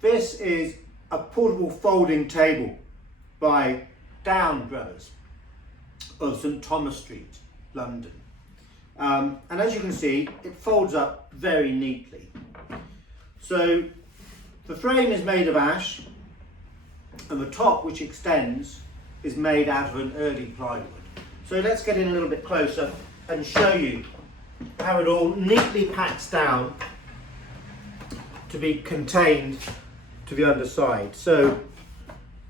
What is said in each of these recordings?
This is a portable folding table by Down Brothers of St Thomas Street, London. And as you can see, it folds up very neatly. So the frame is made of ash, and the top, which extends, is made out of an early plywood. So let's get in a little bit closer and show you how it all neatly packs down to be contained to the underside. So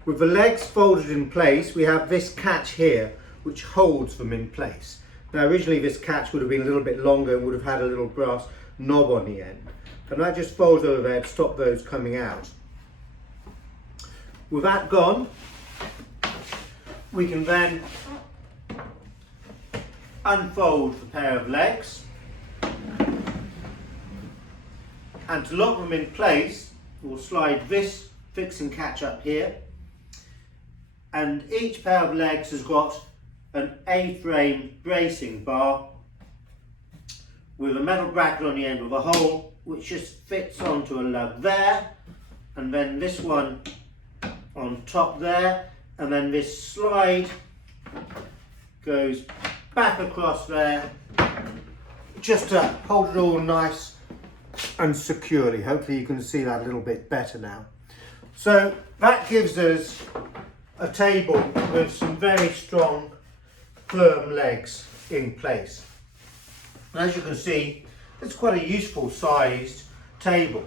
with the legs folded in place, we have this catch here which holds them in place. Now originally this catch would have been a little bit longer and would have had a little brass knob on the end, and that just folds over there to stop those coming out. With that gone, we can then unfold the pair of legs, and to lock them in place we'll slide this fixing catch up here, and each pair of legs has got an A-frame bracing bar with a metal bracket on the end with a hole which just fits onto a lug there, and then this one on top there, and then this slide goes back across there just to hold it all nice and securely. Hopefully you can see that a little bit better now. So that gives us a table with some very strong firm legs in place. And as you can see, it's quite a useful sized table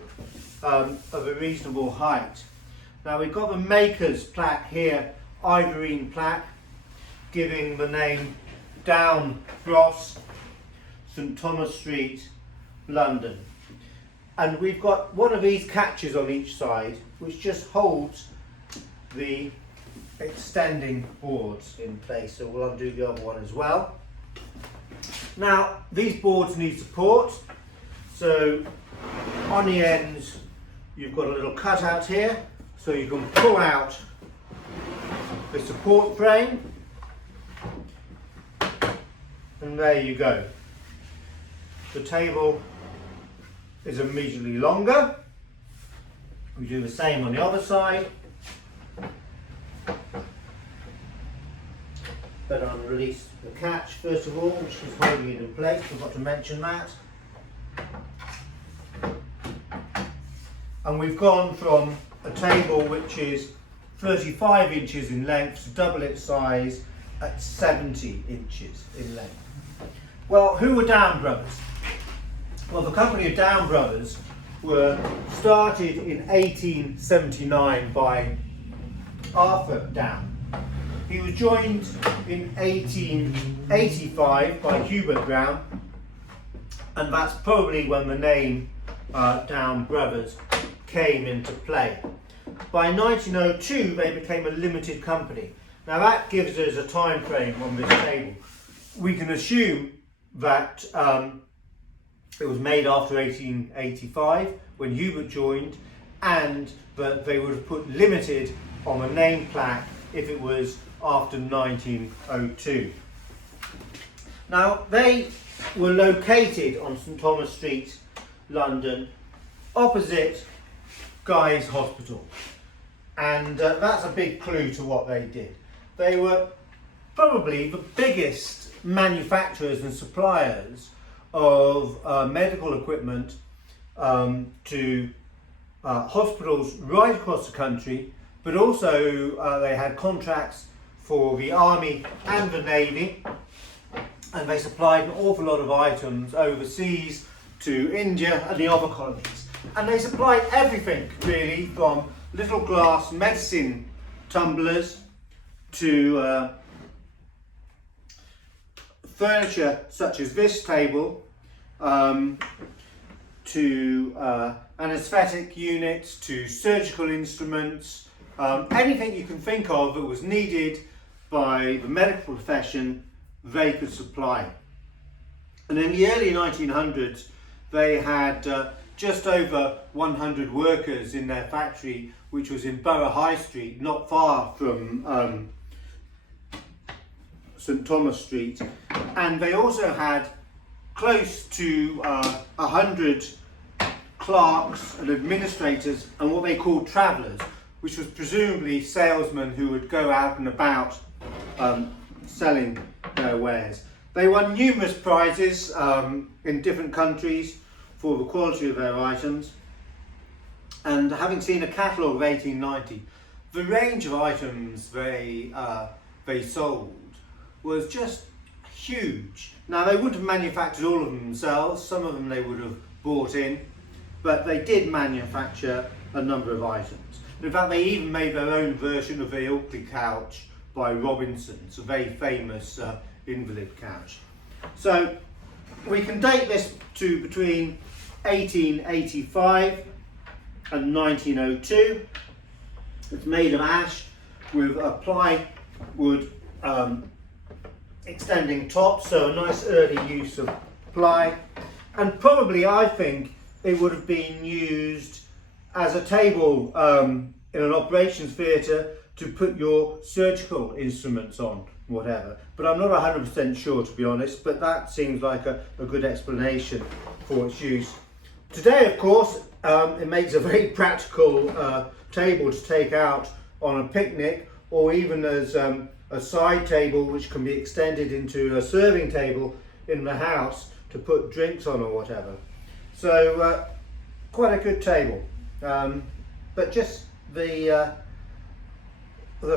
of a reasonable height. Now we've got the maker's plaque here, Ivorine plaque, giving the name Down Bros, St Thomas Street, London. And we've got one of these catches on each side which just holds the extending boards in place. So we'll undo the other one as well. Now these boards need support, so on the ends you've got a little cutout here so you can pull out the support frame, and there you go. The table is immediately longer. We do the same on the other side. Better unrelease the catch first of all, which is holding it in place. Forgot to mention that. And we've gone from a table which is 35 inches in length to double its size at 70 inches in length. Well, who were Down Brothers? Well, the company of Down Brothers were started in 1879 by Arthur Down. He was joined in 1885 by Hubert Brown, and that's probably when the name Down Brothers came into play. By 1902 they became a limited company. Now that gives us a time frame on this table. We can assume that it was made after 1885 when Hubert joined, and that they would have put limited on the name plaque if it was after 1902. Now they were located on St Thomas Street, London, opposite Guy's Hospital, and that's a big clue to what they did. They were probably the biggest manufacturers and suppliers of medical equipment to hospitals right across the country, but also they had contracts for the Army and the Navy, and they supplied an awful lot of items overseas to India and the other colonies. And they supplied everything really, from little glass medicine tumblers to furniture such as this table, to anaesthetic units, to surgical instruments, anything you can think of that was needed by the medical profession, they could supply. And in the early 1900s they had just over 100 workers in their factory, which was in Borough High Street, not far from St Thomas Street, and they also had close to 100 clerks and administrators and what they called travellers, which was presumably salesmen who would go out and about selling their wares. They won numerous prizes in different countries for the quality of their items, and having seen a catalogue of 1890, the range of items they sold was just huge. Now, they wouldn't have manufactured all of them themselves, some of them they would have bought in, but they did manufacture a number of items. In fact, they even made their own version of the Ilkley couch by Robinson's, a very famous invalid couch. So we can date this to between 1885 and 1902. It's made of ash with a plywood extending top, so a nice early use of ply, and probably I think it would have been used as a table in an operations theatre to put your surgical instruments on, whatever. But I'm not 100% sure, to be honest, but that seems like a good explanation for its use. Today, of course, it makes a very practical table to take out on a picnic, or even as a side table which can be extended into a serving table in the house to put drinks on or whatever. So quite a good table, but just the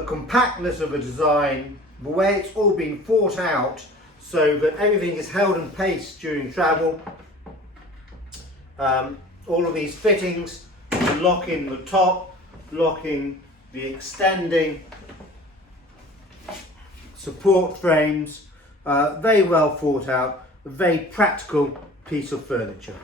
compactness of the design, the way it's all been thought out so that everything is held in place during travel. All of these fittings, locking the top, locking the extending support frames, very well thought out, a very practical piece of furniture.